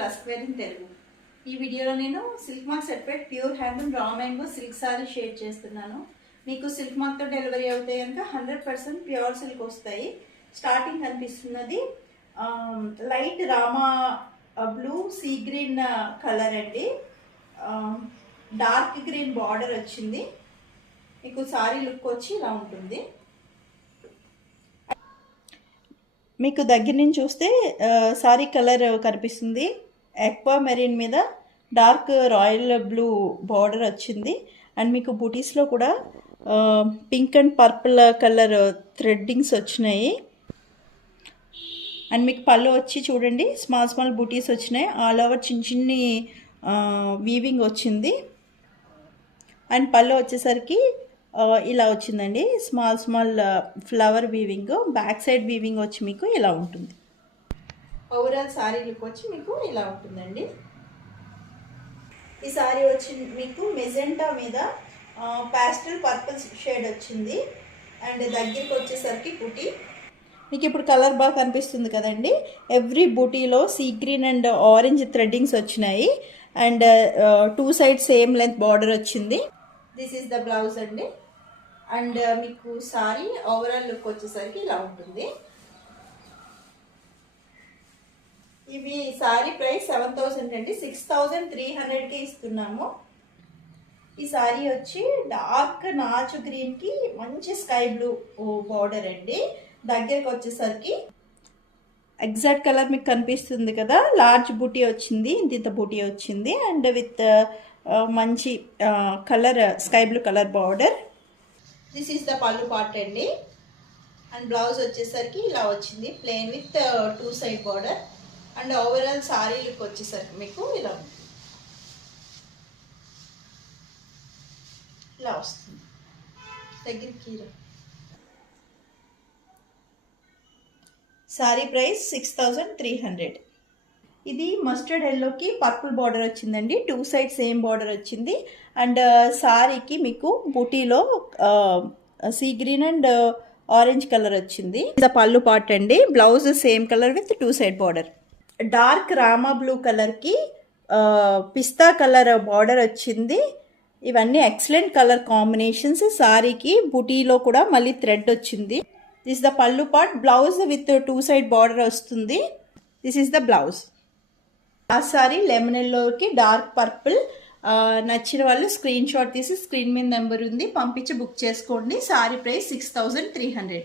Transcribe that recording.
Classic wear in Telugu. ఈ వీడియోలో నేను silk mark certified pure handloom raw mango silk sorry share చేస్తున్నాను. మీకు సిల్క్ మార్క్తో డెలివరీ అవుతాయి కనుక 100% ప్యూర్ సిల్క్ వస్తాయి. స్టార్టింగ్ కనిపిస్తున్నది light Rama blue sea green colour అండి. డార్క్ గ్రీన్ బార్డర్ వచ్చింది. మీకు సారీ లుక్ వచ్చి ఇలా ఉంటుంది. మీకు దగ్గర నుంచి చూస్తే సారీ కలర్ కనిపిస్తుంది. ఎక్వా మెరీన్ మీద డార్క్ రాయల్ బ్లూ బార్డర్ వచ్చింది. అండ్ మీకు బూటీస్లో కూడా pink and purple colour threadings వచ్చినాయి. అండ్ మీకు పళ్ళు వచ్చి చూడండి, స్మాల్ స్మాల్ బూటీస్ వచ్చినాయి. ఆల్ ఓవర్ చిన్న చిన్ని వీవింగ్ వచ్చింది. అండ్ పళ్ళు వచ్చేసరికి ఇలా వచ్చిందండి, small small flower weaving. Back side weaving వచ్చి మీకు ఇలా ఉంటుంది. ఓవరాల్ సారీ లుక్ వచ్చి మీకు ఇలా ఉంటుందండి. ఈ సారీ వచ్చి మీకు మెజెంటా మీద పాస్టల్ పర్పుల్ షేడ్ వచ్చింది. అండ్ దగ్గరికి వచ్చేసరికి బూటీ మీకు ఇప్పుడు కలర్ బాగా కనిపిస్తుంది కదండి. ఎవ్రీ బూటీలో sea green and orange threadings వచ్చినాయి. And 2 side same length border వచ్చింది. దిస్ ఈస్ ద బ్లౌజ్ అండి. అండ్ మీకు సారీ ఓవరాల్ లుక్ వచ్చేసరికి ఇలా ఉంటుంది. ఇవి సారీ ప్రైస్ 7000 అండి. 6300కి ఇస్తున్నాము. ఈ సారీ వచ్చి డార్క్ నాచు గ్రీన్కి మంచి స్కై బ్లూ బార్డర్ అండి. దగ్గరికి వచ్చేసరికి ఎగ్జాక్ట్ కలర్ మీకు కనిపిస్తుంది కదా, లార్జ్ బూటీ వచ్చింది, ఇంత బూటీ వచ్చింది. అండ్ విత్ మంచి colour sky blue colour border. This is the pallu part అండి. అండ్ బ్లౌజ్ వచ్చేసరికి ఇలా వచ్చింది, plain with 2 side border. And overall sorry look వచ్చేసరికి మీకు ఇలా ఉంది, ఇలా వస్తుంది. దగ్గరికి సారీ ప్రైస్ 6300. ఇది మస్టర్డ్ ఎల్లోకి పర్పుల్ బార్డర్ వచ్చిందండి. 2 సైడ్ సేమ్ బార్డర్ వచ్చింది. అండ్ సారీకి మీకు బూటీలో sea green and orange colour వచ్చింది. ఇది పళ్ళు పార్ట్ అండి. Blouse same colour with 2 side border. Dark Rama blue కలర్కి పిస్తా కలర్ బార్డర్ వచ్చింది. ఇవన్నీ ఎక్సలెంట్ కలర్ కాంబినేషన్స్. సారీకి బూటీలో కూడా మళ్ళీ థ్రెడ్ వచ్చింది. This the pallu part. Blouse with 2 side border వస్తుంది. This is the blouse. ఆ సారీ లెమన్ ఎల్లోకి డార్క్ పర్పుల్. నచ్చిన వాళ్ళు స్క్రీన్ షాట్ తీసి స్క్రీన్ మీద నెంబర్ ఉంది పంపించి బుక్ చేసుకోండి. సారీ ప్రైస్ 6300.